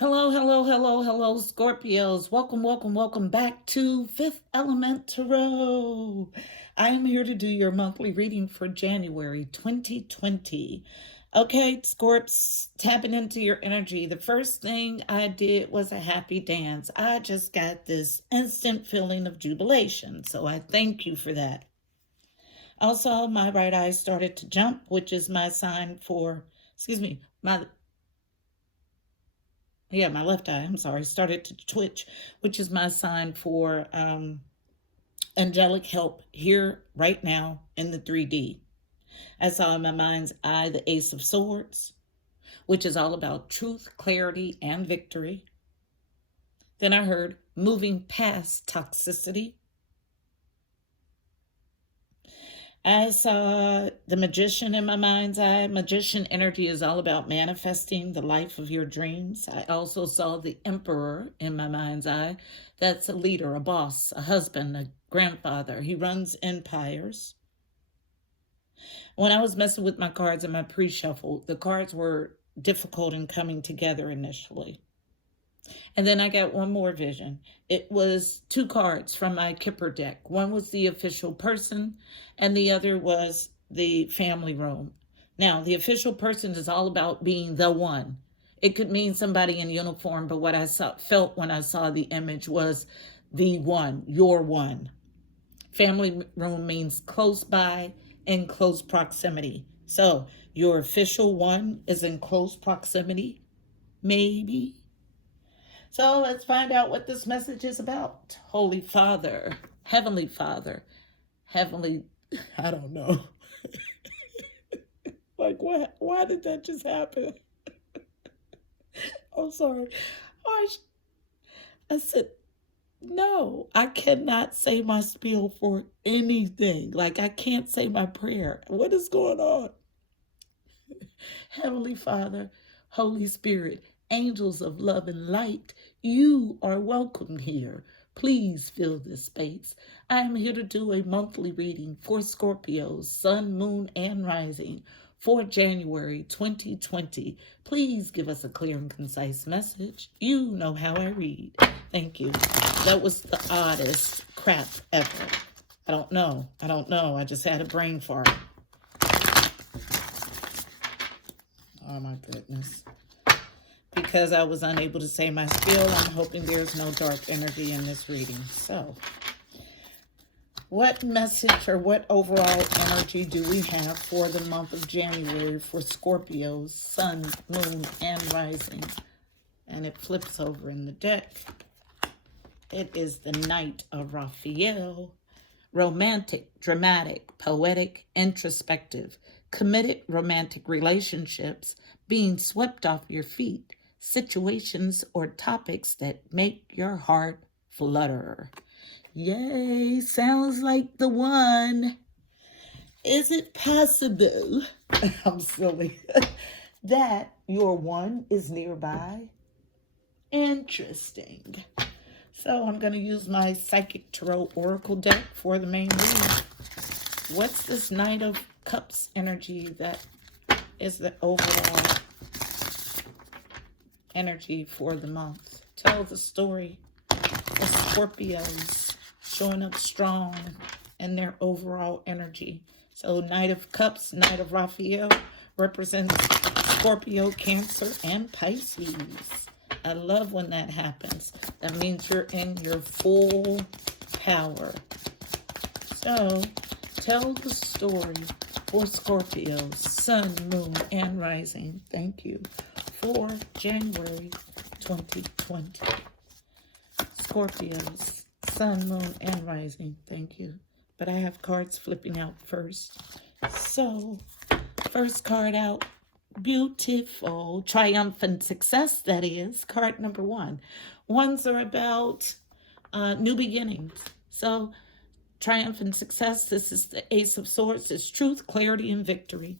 Hello, hello, hello, hello, Scorpios. Welcome back to Fifth Element Tarot. I am here to do your monthly reading for January 2020. Okay, Scorps, tapping into your energy. The first thing I did was a happy dance. I just got this instant feeling of jubilation, so I thank you for that. Also, my right eye started to jump, which is my sign for, my left eye, I'm sorry, started to twitch, which is my sign for angelic help here, right now, in the 3D. I saw in my mind's eye the Ace of Swords, which is all about truth, clarity, and victory. Then I heard moving past toxicity. I saw the Magician in my mind's eye. Magician energy is all about manifesting the life of your dreams. I also saw the Emperor in my mind's eye. That's a leader, a boss, a husband, a grandfather. He runs empires. When I was messing with my cards in my pre-shuffle, the cards were difficult in coming together initially. And then I got one more vision. It was two cards from my Kipper deck. One was the official person, and the other was the family room. Now, the official person is all about being the one. It could mean somebody in uniform, but what I felt when I saw the image was the one, your one. Family room means close by, in close proximity. So your official one is in close proximity, maybe. So let's find out what this message is about. Holy Father, Heavenly Father, Heavenly, I don't know. Like what? Why did that just happen? I'm sorry. I said, no, I cannot say my spiel for anything. Like I can't say my prayer. What is going on? Heavenly Father, Holy Spirit, angels of love and light, you are welcome here. Please fill this space. I am here to do a monthly reading for Scorpios, Sun, Moon, and Rising for January 2020. Please give us a clear and concise message. You know how I read. Thank you. That was the oddest crap ever. I don't know. I just had a brain fart. Oh my goodness. Because I was unable to say my spiel, I'm hoping there's no dark energy in this reading. So, what message or what overall energy do we have for the month of January for Scorpios, Sun, Moon, and Rising? And it flips over in the deck. It is the Knight of Raphael. Romantic, dramatic, poetic, introspective, committed romantic relationships, being swept off your feet, situations or topics that make your heart flutter. Yay, sounds like the one. Is it possible, I'm silly, that your one is nearby? Interesting. So I'm going to use my Psychic Tarot Oracle deck for the main reading. What's this Knight of Cups energy that is the overall energy for the month? Tell the story of Scorpios showing up strong in their overall energy. So Knight of Cups, Knight of Raphael represents Scorpio, Cancer, and Pisces. I love when that happens. That means you're in your full power. So, tell the story for Scorpios, Sun, Moon, and Rising. Thank you. For January 2020. Scorpios, Sun, Moon, and Rising. Thank you. But I have cards flipping out first. So, first card out. Beautiful, triumphant success, that is, card number one. Ones are about new beginnings. So, triumphant success, this is the Ace of Swords, it's truth, clarity, and victory.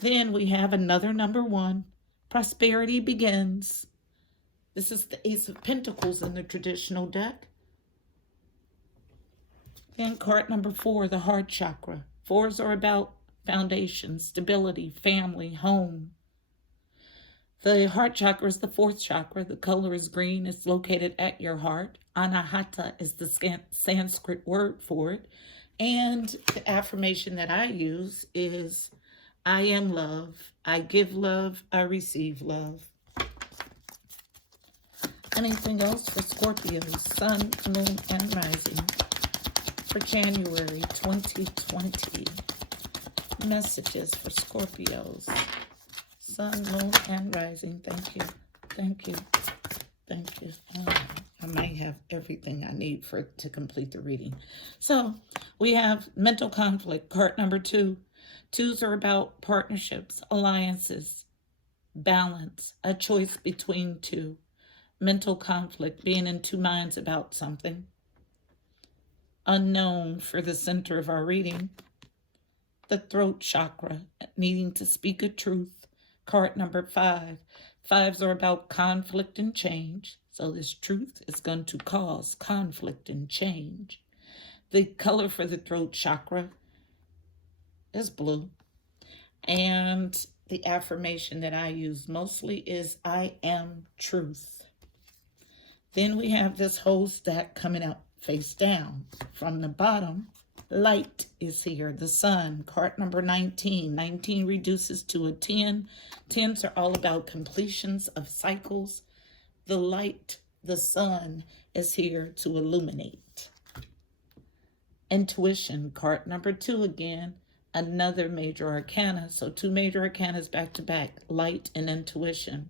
Then we have another number one, prosperity begins. This is the Ace of Pentacles in the traditional deck. Then card number four, the heart chakra. Fours are about foundation, stability, family, home. The heart chakra is the fourth chakra. The color is green. It's located at your heart. Anahata is the Sanskrit word for it. And the affirmation that I use is, I am love. I give love. I receive love. Anything else for Scorpio, Sun, Moon, and Rising for January 2020? Messages for Scorpios, Sun, Moon, and Rising. Thank you. Thank you. Thank you. Oh, I might have everything I need to complete the reading. So we have mental conflict, card number 2. Twos are about partnerships, alliances, balance, a choice between two. Mental conflict, being in two minds about something. Unknown for the center of our reading. The throat chakra, needing to speak a truth. Card number 5. Fives are about conflict and change. So this truth is going to cause conflict and change. The color for the throat chakra is blue. And the affirmation that I use mostly is, I am truth. Then we have this whole stack coming up face down. From the bottom, light is here. The sun, card number 19. 19 reduces to a 10. 10s are all about completions of cycles. The light, the sun, is here to illuminate. Intuition, card number 2 again. Another major arcana. So 2 major arcanas back to back. Light and intuition.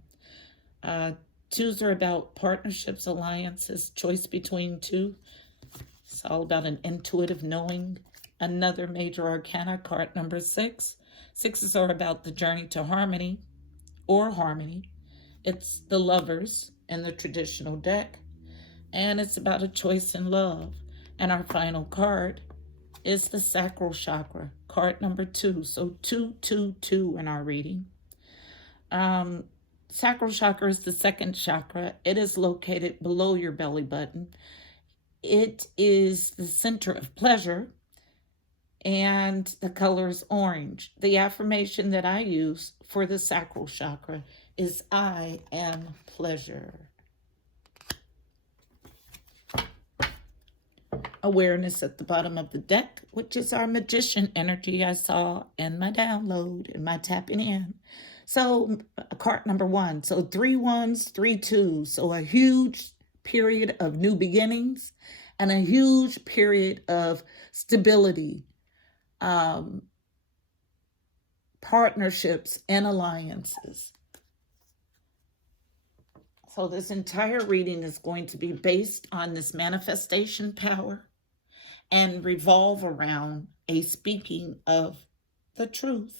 Twos are about partnerships, alliances, choice between two. It's all about an intuitive knowing. Another major arcana, card number 6. 6s are about the journey to harmony or harmony. It's the lovers in the traditional deck. And it's about a choice in love. And our final card is the sacral chakra, card number 2. So 2, 2, 2 in our reading. Sacral chakra is the second chakra. It is located below your belly button. It is the center of pleasure, and the color is orange. The affirmation that I use for the sacral chakra is, I am pleasure. Awareness at the bottom of the deck, which is our magician energy I saw in my download, in my tapping in. So card number 1. So 3 1s, 3 2s. So a huge period of new beginnings and a huge period of stability, partnerships, and alliances. So this entire reading is going to be based on this manifestation power and revolve around a speaking of the truth.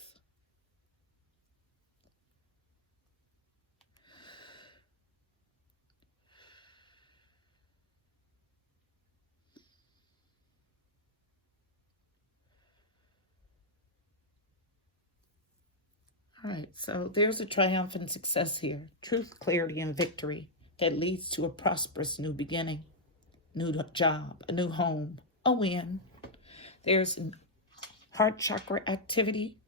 All right, so there's a triumphant success here. Truth, clarity, and victory that leads to a prosperous new beginning, new job, a new home, a win. There's a heart chakra activity,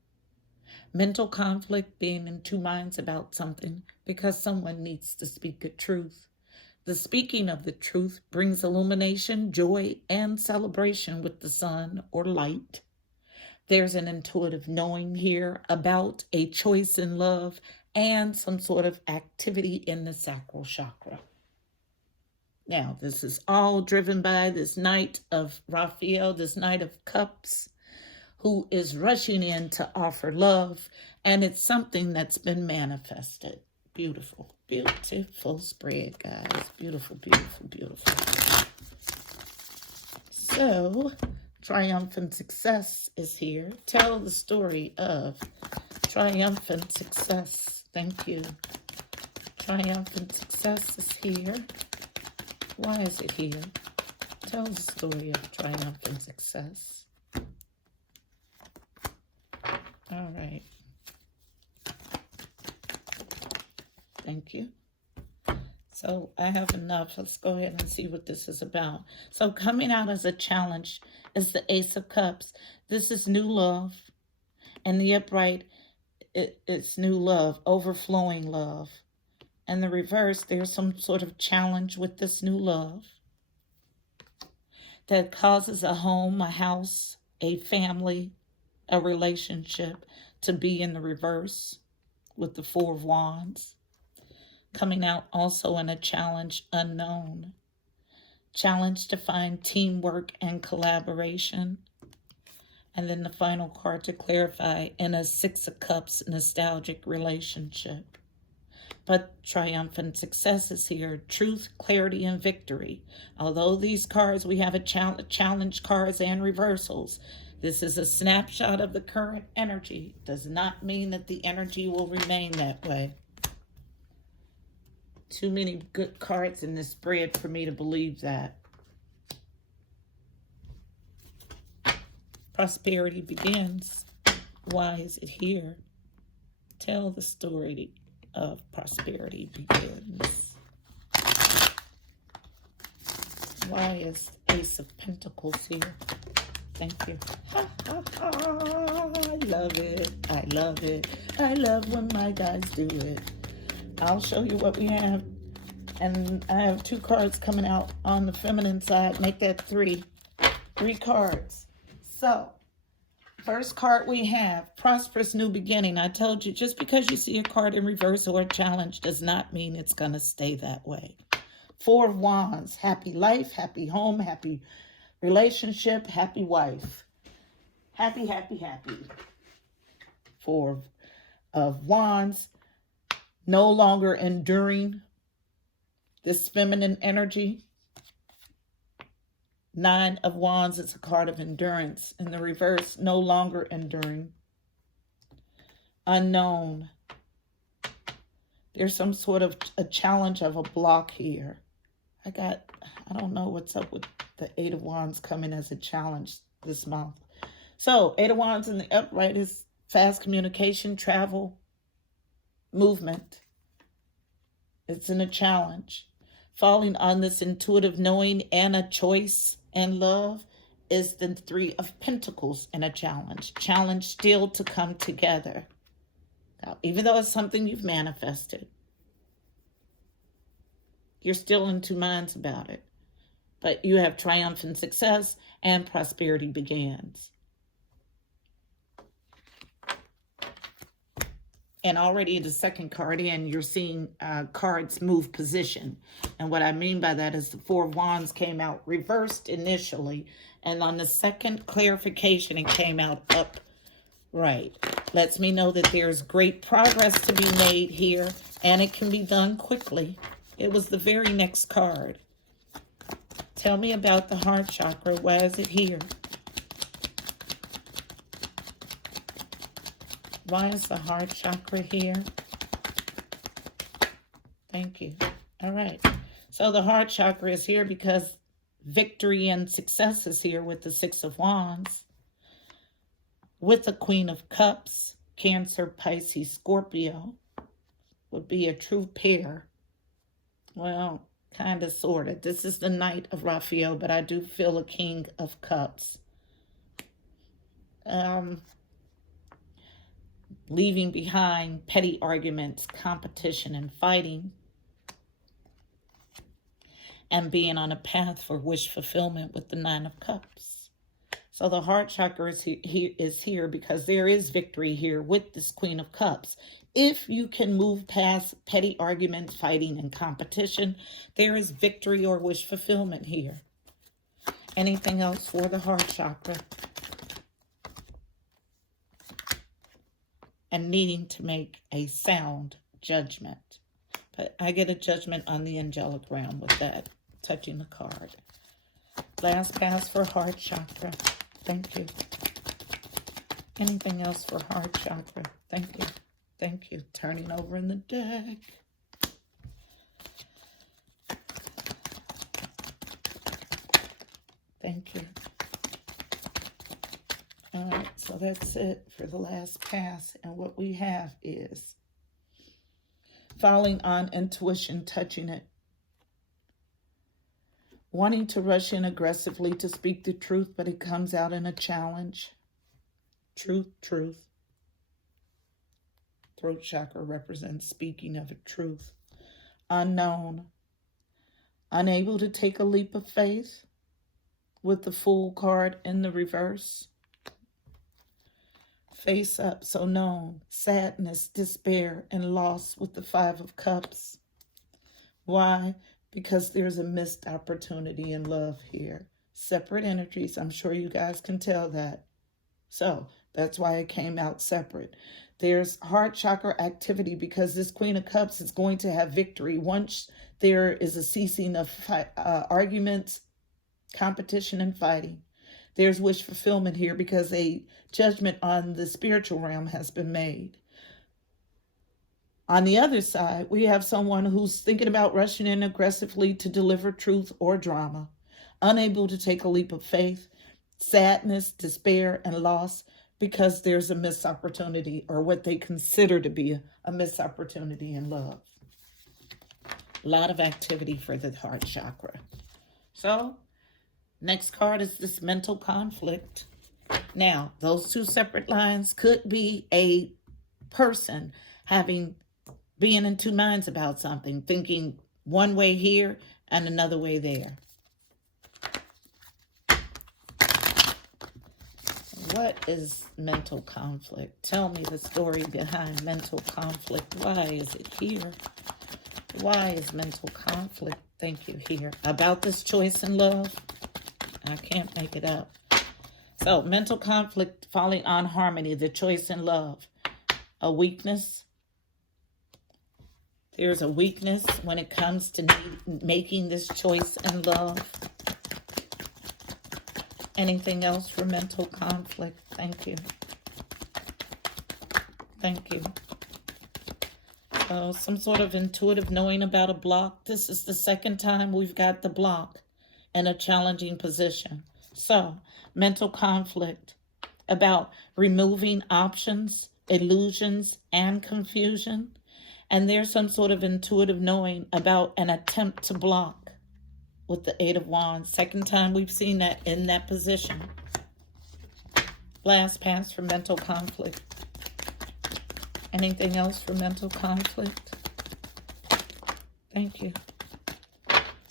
mental conflict, being in two minds about something because someone needs to speak a truth. The speaking of the truth brings illumination, joy, and celebration with the sun or light. There's an intuitive knowing here about a choice in love and some sort of activity in the sacral chakra. Now, this is all driven by this Knight of Raphael, this Knight of Cups, who is rushing in to offer love, and it's something that's been manifested. Beautiful, beautiful spread, guys. Beautiful, beautiful, beautiful. So, triumphant success is here. Tell the story of triumphant success. Thank you. Triumphant success is here. Why is it here? Tell the story of triumphant success. All right. Thank you. So I have enough. Let's go ahead and see what this is about. So coming out as a challenge is the Ace of Cups. This is new love. And the upright it's new love, overflowing love. And the reverse, there's some sort of challenge with this new love that causes a home, a house, a family, a relationship to be in the reverse with the Four of Wands. Coming out also in a challenge, unknown. Challenge to find teamwork and collaboration. And then the final card to clarify, in a Six of Cups nostalgic relationship. But triumphant success is here. Truth, clarity, and victory. Although these cards, we have a challenge cards and reversals. This is a snapshot of the current energy. Does not mean that the energy will remain that way. Too many good cards in this spread for me to believe that. Prosperity begins. Why is it here? Tell the story of prosperity begins. Why is Ace of Pentacles here? Thank you. Ha, ha, ha. I love it. I love it. I love when my guys do it. I'll show you what we have. And I have 2 cards coming out on the feminine side. Make that 3. 3 cards. So, first card we have, prosperous new beginning. I told you, just because you see a card in reverse or a challenge does not mean it's going to stay that way. 4 of Wands, happy life, happy home, happy relationship, happy wife. Happy, happy, happy. 4 of Wands, no longer enduring this feminine energy. 9 of Wands is a card of endurance. In the reverse, no longer enduring. Unknown. There's some sort of a challenge of a block here. I don't know what's up with the 8 of Wands coming as a challenge this month. So, 8 of Wands in the upright is fast communication, travel, movement. It's in a challenge. Falling on this intuitive knowing and a choice and love is the 3 of Pentacles in a challenge. Challenge still to come together. Now, even though it's something you've manifested, you're still in 2 minds about it. But you have triumphant success and prosperity begins. And already the second card in, you're seeing cards move position. And what I mean by that is the 4 of Wands came out reversed initially. And on the second clarification, it came out upright. Lets me know that there's great progress to be made here. And it can be done quickly. It was the very next card. Tell me about the heart chakra. Why is it here? Why is the heart chakra here? Thank you. All right. So the heart chakra is here because victory and success is here with the 6 of Wands. With the Queen of Cups, Cancer, Pisces, Scorpio would be a true pair. Well, kind of, sort of. This is the Knight of Raphael, but I do feel a King of Cups. Leaving behind petty arguments, competition, and fighting. And being on a path for wish fulfillment with the 9 of Cups. So the heart chakra is here because there is victory here with this Queen of Cups. If you can move past petty arguments, fighting, and competition, there is victory or wish fulfillment here. Anything else for the heart chakra? And needing to make a sound judgment. But I get a judgment on the angelic realm with that, touching the card. Last pass for heart chakra. Thank you. Anything else for heart chakra? Thank you. Thank you. Turning over in the deck. Thank you. All right, so that's it for the last pass. And what we have is falling on intuition, touching it. Wanting to rush in aggressively to speak the truth, but it comes out in a challenge. Truth, truth. throat chakra represents speaking of a truth. Unknown. Unable to take a leap of faith with the Fool card in the reverse. Face up, so known. Sadness, despair, and loss with the Five of Cups. Why? Because there's a missed opportunity in love here. Separate energies, I'm sure you guys can tell that. So that's why it came out separate. There's heart chakra activity because this Queen of Cups is going to have victory once there is a ceasing of arguments, competition, and fighting. There's wish fulfillment here because a judgment on the spiritual realm has been made. On the other side, we have someone who's thinking about rushing in aggressively to deliver truth or drama, unable to take a leap of faith, sadness, despair, and loss because there's a missed opportunity or what they consider to be a missed opportunity in love. A lot of activity for the heart chakra. So, next card is this mental conflict. Now, those two separate lines could be a person being in two minds about something, thinking one way here and another way there. What is mental conflict? Tell me the story behind mental conflict. Why is it here? Why is mental conflict, thank you, here? About this choice in love? I can't make it up. So, mental conflict falling on harmony, the choice in love. A weakness. There's a weakness when it comes to making this choice in love. Anything else for mental conflict? Thank you. Thank you. So, some sort of intuitive knowing about a block. This is the second time we've got the block in a challenging position. So, mental conflict about removing options, illusions, and confusion. And there's some sort of intuitive knowing about an attempt to block with the Eight of Wands. Second time we've seen that in that position. Last pass for mental conflict. Anything else for mental conflict? Thank you.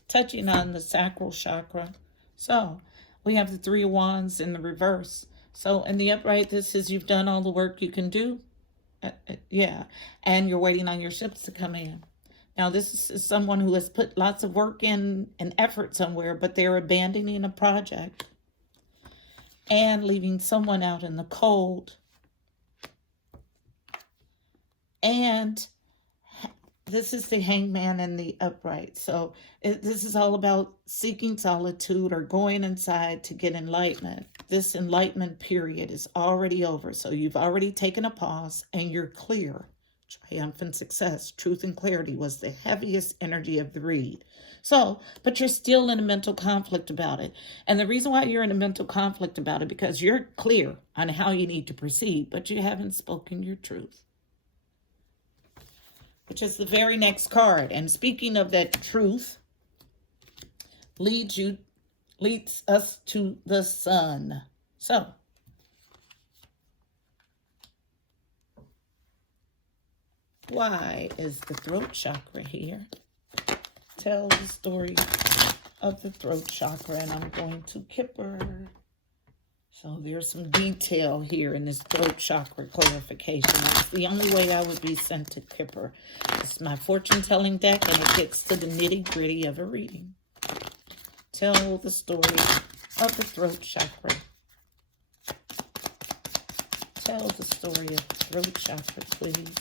Touching on the sacral chakra. So, we have the Three of Wands in the reverse. So, in the upright, this is you've done all the work you can do. Yeah, and you're waiting on your ships to come in. Now, this is someone who has put lots of work in and effort somewhere, but they're abandoning a project and leaving someone out in the cold. And this is the Hangman in the upright. So this is all about seeking solitude or going inside to get enlightenment. This enlightenment period is already over. So you've already taken a pause and you're clear. Triumphant success, truth and clarity was the heaviest energy of the read. So, but you're still in a mental conflict about it. And the reason why you're in a mental conflict about it, because you're clear on how you need to proceed, but you haven't spoken your truth. Which is the very next card. And speaking of that truth, leads us to the sun. So, why is the throat chakra here? Tell the story of the throat chakra, and I'm going to Kipper. So there's some detail here in this throat chakra clarification. That's the only way I would be sent to Kipper. It's my fortune-telling deck, and it gets to the nitty-gritty of a reading. Tell the story of the throat chakra. Tell the story of the throat chakra, please.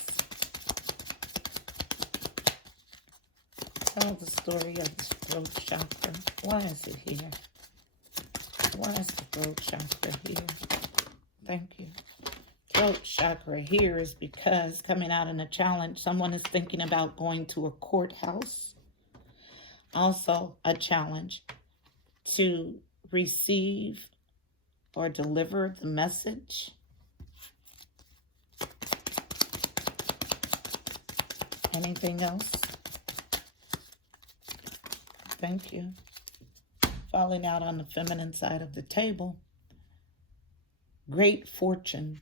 Tell the story of the throat chakra. Why is it here? Why is the throat chakra here? Thank you. Throat chakra here is because coming out in a challenge, someone is thinking about going to a courthouse. Also a challenge to receive or deliver the message. Anything else? Thank you. Falling out on the feminine side of the table. Great fortune.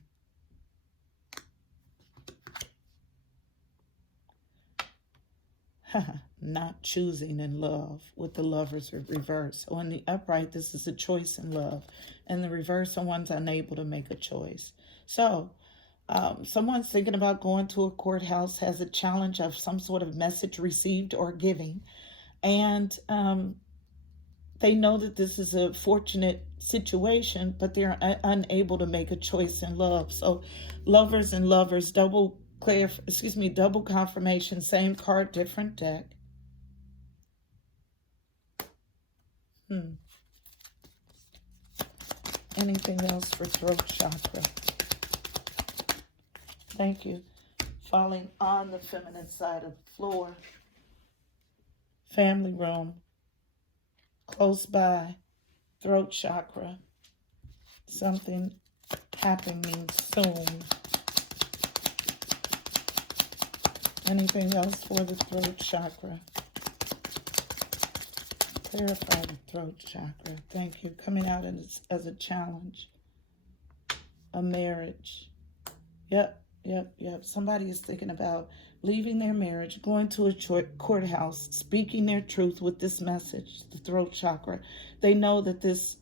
Not choosing in love with the Lovers reverse. So in the upright, this is a choice in love. In the reverse, someone's unable to make a choice. So someone's thinking about going to a courthouse, has a challenge of some sort of message received or giving. And they know that this is a fortunate situation, but they're unable to make a choice in love. So lovers and lovers, double confirmation, same card, different deck. Anything else for throat chakra? Thank you. Falling on the feminine side of the floor. Family room. Close by. Throat chakra. Something happening soon. Anything else for the throat chakra? Clarify the throat chakra. Thank you. Coming out as a challenge. A marriage. Yep. Somebody is thinking about leaving their marriage, going to a courthouse, speaking their truth with this message, the throat chakra. They know that this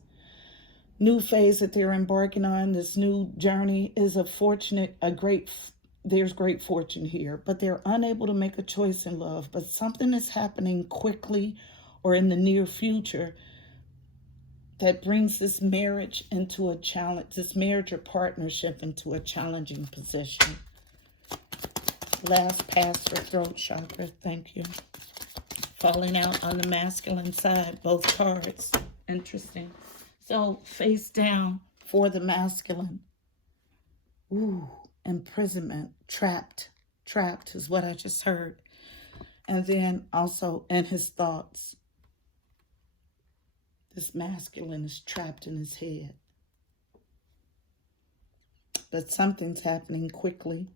new phase that they're embarking on, this new journey, is there's great fortune here, but they're unable to make a choice in love. But something is happening quickly or in the near future that brings this marriage into a challenge, this marriage or partnership into a challenging position. Last pass for throat chakra. Thank you. Falling out on the masculine side, both cards. Interesting. So face down for the masculine. Ooh, imprisonment, trapped is what I just heard. And then also in his thoughts. This masculine is trapped in his head. But something's happening quickly,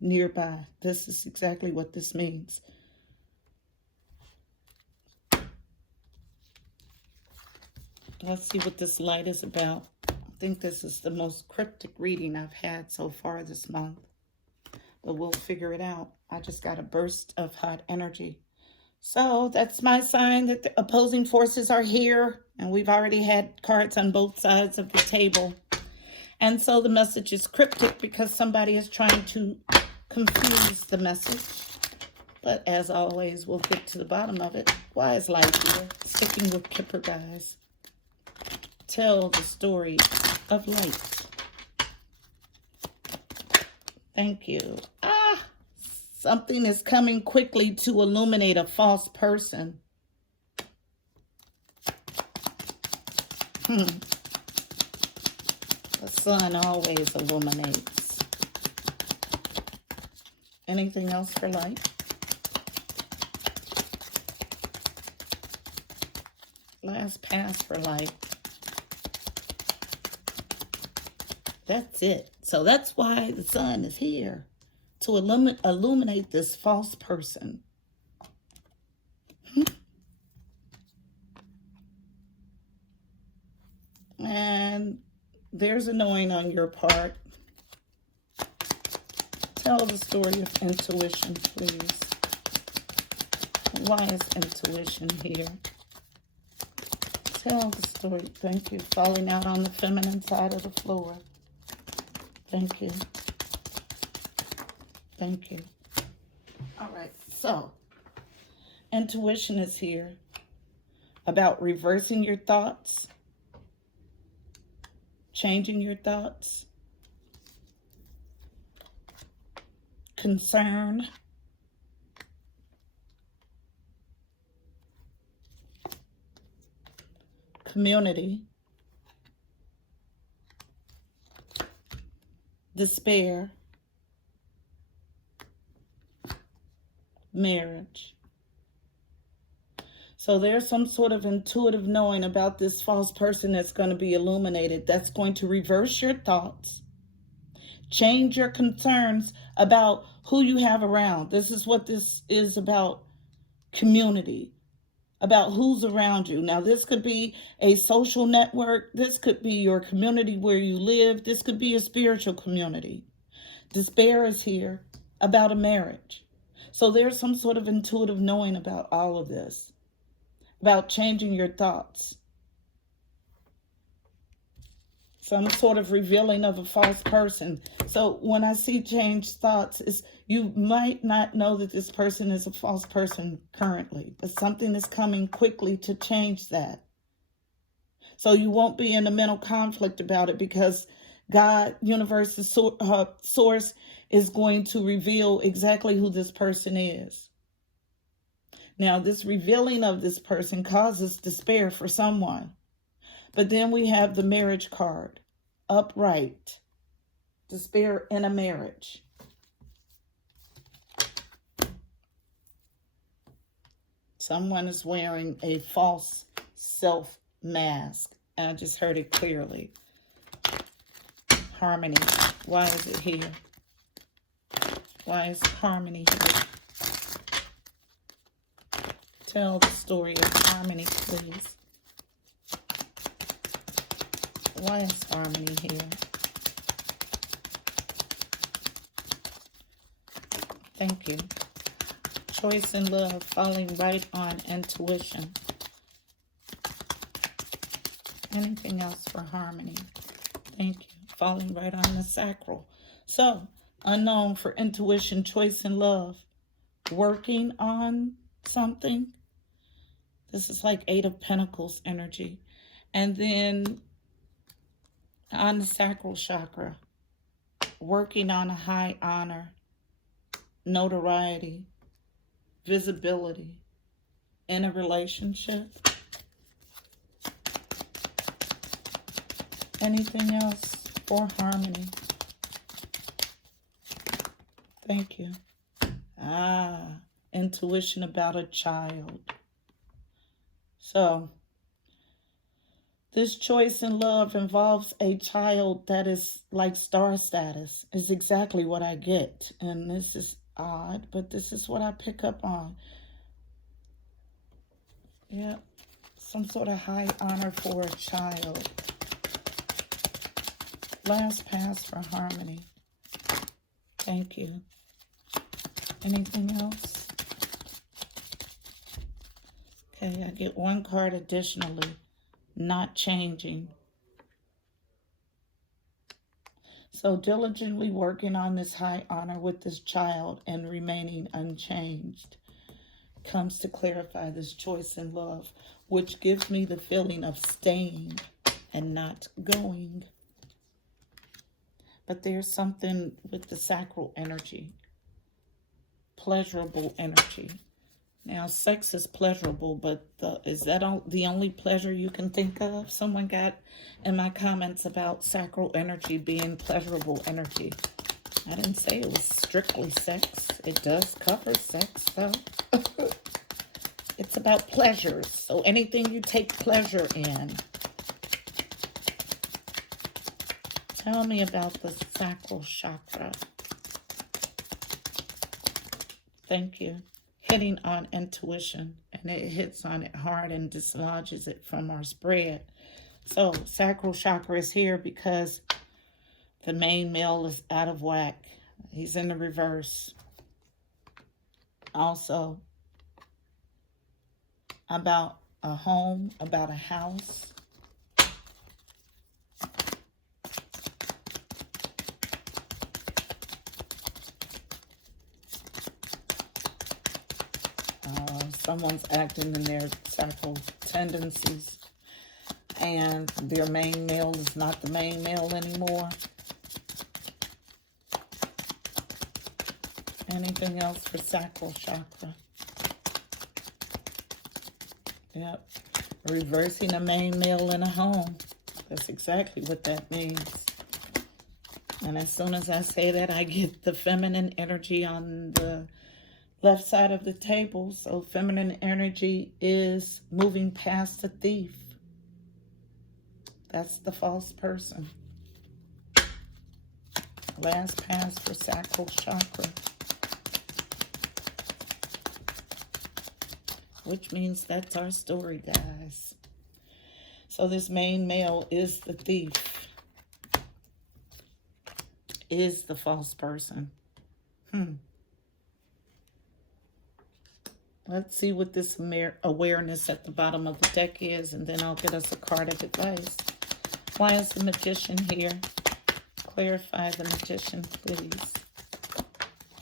nearby. This is exactly what this means. Let's see what this light is about. I think this is the most cryptic reading I've had so far this month. But we'll figure it out. I just got a burst of hot energy. So that's my sign that the opposing forces are here. And we've already had cards on both sides of the table. And so the message is cryptic because somebody is trying to confuse the message. But as always, we'll get to the bottom of it. Why is life here? Sticking with Kipper, guys. Tell the story of light. Thank you. Something is coming quickly to illuminate a false person. The sun always illuminates. Anything else for light? Last pass for light. That's it. So that's why the sun is here. To illuminate this false person. And there's a knowing on your part. Tell the story of intuition, please. Why is intuition here? Tell the story. Thank you. Falling out on the feminine side of the floor. Thank you. Thank you. All right. So, intuition is here about reversing your thoughts, changing your thoughts, concern, community, despair, marriage. So there's some sort of intuitive knowing about this false person that's going to be illuminated, that's going to reverse your thoughts, change your concerns about who you have around. This is what this is about, community, about who's around you. Now, this could be a social network. This could be your community where you live. This could be a spiritual community. Despair is here about a marriage. So there's some sort of intuitive knowing about all of this, about changing your thoughts. Some sort of revealing of a false person. So when I see changed thoughts, is you might not know that this person is a false person currently, but something is coming quickly to change that. So you won't be in a mental conflict about it, because God, universe, source is going to reveal exactly who this person is. Now, this revealing of this person causes despair for someone. But then we have the marriage card, upright, despair in a marriage. Someone is wearing a false self mask. I just heard it clearly. Harmony. Why is it here? Why is harmony here? Tell the story of harmony, please. Why is harmony here? Thank you. Choice and love, falling right on intuition. Anything else for harmony? Thank you. Falling right on the sacral. So, unknown for intuition, choice and love. Working on something. This is like 8 of Pentacles energy. And then on the sacral chakra, working on a high honor, notoriety, visibility in a relationship. Anything else for harmony? Thank you. Intuition about a child. So, this choice in love involves a child that is like star status, is exactly what I get. And this is odd, but this is what I pick up on. Yeah, some sort of high honor for a child. Last pass for harmony. Thank you. Anything else? Okay, I get one card additionally. Not changing. So diligently working on this high honor with this child and remaining unchanged comes to clarify this choice in love, which gives me the feeling of staying and not going. But there's something with the sacral energy, pleasurable energy. Now, sex is pleasurable, but is that the only pleasure you can think of? Someone got in my comments about sacral energy being pleasurable energy. I didn't say it was strictly sex. It does cover sex, though. It's about pleasures. So anything you take pleasure in. Tell me about the sacral chakra. Thank you. Hitting on intuition, and it hits on it hard and dislodges it from our spread. So sacral chakra is here because the main male is out of whack. He's in the reverse. Also about a home, about a house. Someone's acting in their sacral tendencies, and their main male is not the main male anymore. Anything else for sacral chakra? Yep. Reversing a main male in a home. That's exactly what that means. And as soon as I say that, I get the feminine energy on the left side of the table. So feminine energy is moving past the thief. That's the false person. Last pass for sacral chakra. Which means that's our story, guys. So this main male is the thief. Is the false person. Let's see what this awareness at the bottom of the deck is, and then I'll get us a card of advice. Why is the Magician here? Clarify the Magician, please.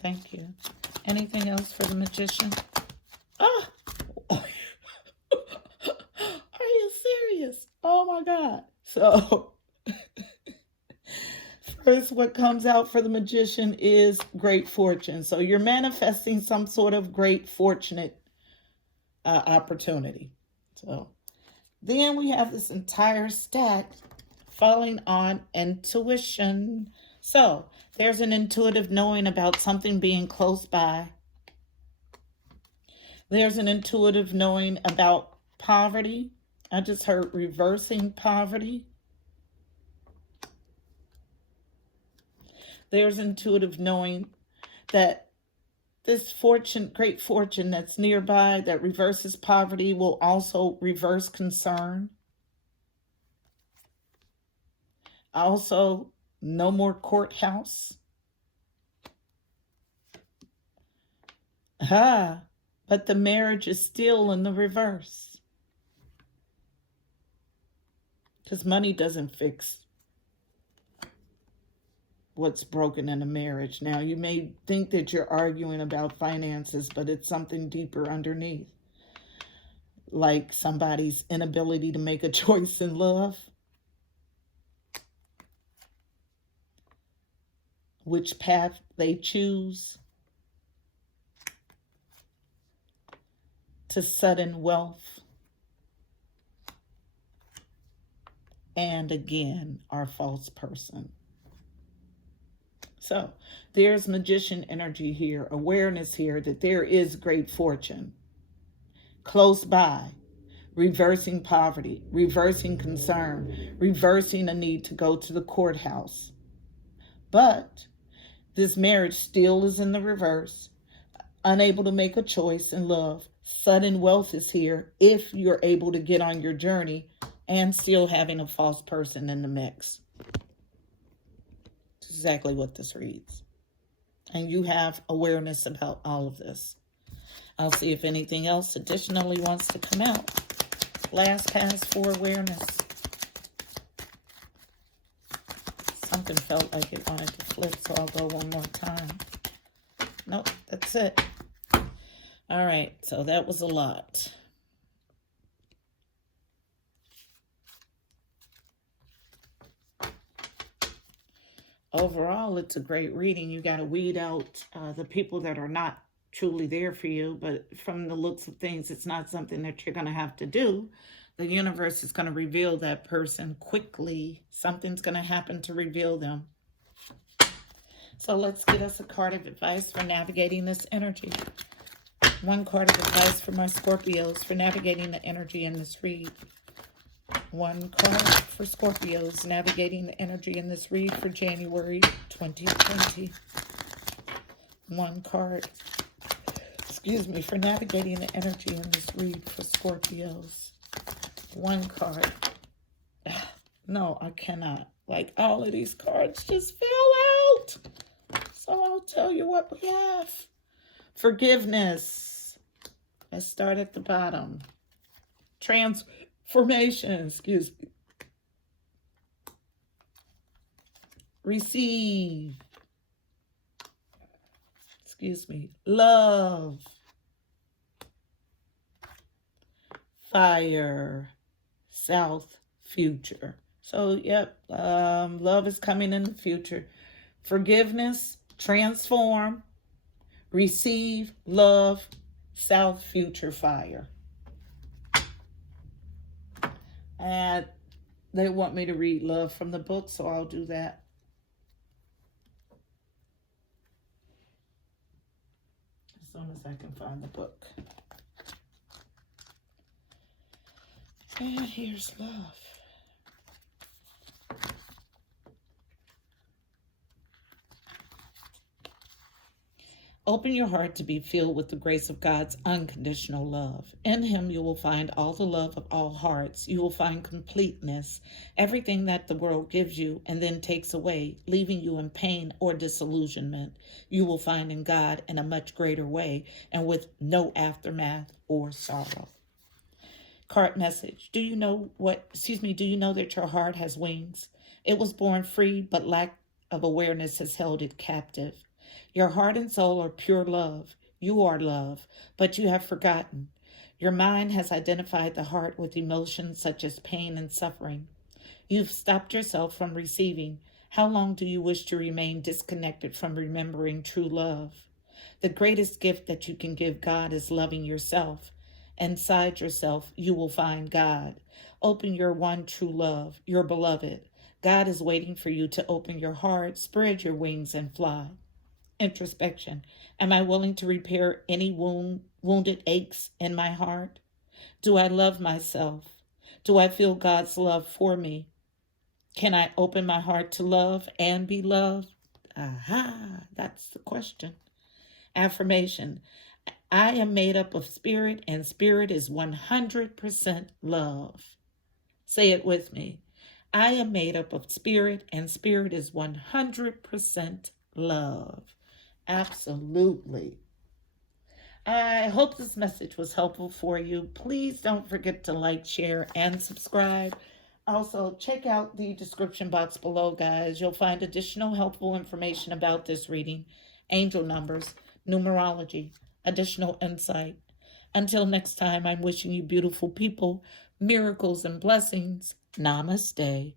Thank you. Anything else for the Magician? Ah! Are you serious? Oh my God. So, first, what comes out for the Magician is great fortune. So you're manifesting some sort of great fortunate opportunity. So then we have this entire stack falling on intuition. So there's an intuitive knowing about something being close by. There's an intuitive knowing about poverty. I just heard reversing poverty. There's intuitive knowing that this fortune, great fortune that's nearby that reverses poverty, will also reverse concern. Also, no more courthouse. But the marriage is still in the reverse. Because money doesn't fix what's broken in a marriage. Now, you may think that you're arguing about finances, but it's something deeper underneath. Like somebody's inability to make a choice in love. Which path they choose. To sudden wealth. And again, our false person. So there's Magician energy here, awareness here that there is great fortune. Close by, reversing poverty, reversing concern, reversing a need to go to the courthouse. But this marriage still is in the reverse, unable to make a choice in love. Sudden wealth is here if you're able to get on your journey and still having a false person in the mix. It's exactly what this reads. And you have awareness about all of this. I'll see if anything else additionally wants to come out. Last pass for awareness. Something felt like it wanted to flip, so I'll go one more time. Nope, that's it. All right, so that was a lot. Overall, it's a great reading. You got to weed out the people that are not truly there for you, but from the looks of things, it's not something that you're going to have to do. The universe is going to reveal that person quickly. Something's going to happen to reveal them. So let's get us a card of advice for navigating this energy. One card of advice for my Scorpios for navigating the energy in this read. One card for Scorpios navigating the energy in this read for January 2020. One card, for navigating the energy in this read for Scorpios. One card. No, I cannot. Like, all of these cards just fell out. So I'll tell you what we have. Forgiveness. Let's start at the bottom. Transformation, Receive. Love. Fire. South. Future. So, yep, love is coming in the future. Forgiveness. Transform. Receive. Love. South. Future. Fire. And they want me to read love from the book, so I'll do that. As soon as I can find the book. And here's love. Open your heart to be filled with the grace of God's unconditional love. In Him, you will find all the love of all hearts. You will find completeness, everything that the world gives you and then takes away, leaving you in pain or disillusionment. You will find in God in a much greater way and with no aftermath or sorrow. Card message. Do you know that your heart has wings? It was born free, but lack of awareness has held it captive. Your heart and soul are pure love. You are love, but you have forgotten. Your mind has identified the heart with emotions such as pain and suffering. You've stopped yourself from receiving. How long do you wish to remain disconnected from remembering true love? The greatest gift that you can give God is loving yourself. Inside yourself, you will find God. Open your one true love, your beloved. God is waiting for you to open your heart, spread your wings, and fly. Introspection. Am I willing to repair any wounded aches in my heart? Do I love myself? Do I feel God's love for me? Can I open my heart to love and be loved? Aha, that's the question. Affirmation. I am made up of spirit, and spirit is 100% love. Say it with me. I am made up of spirit, and spirit is 100% love. Absolutely. I hope this message was helpful for you. Please don't forget to like, share, and subscribe. Also, check out the description box below, guys. You'll find additional helpful information about this reading, angel numbers, numerology, additional insight. Until next time, I'm wishing you beautiful people, miracles and blessings. Namaste.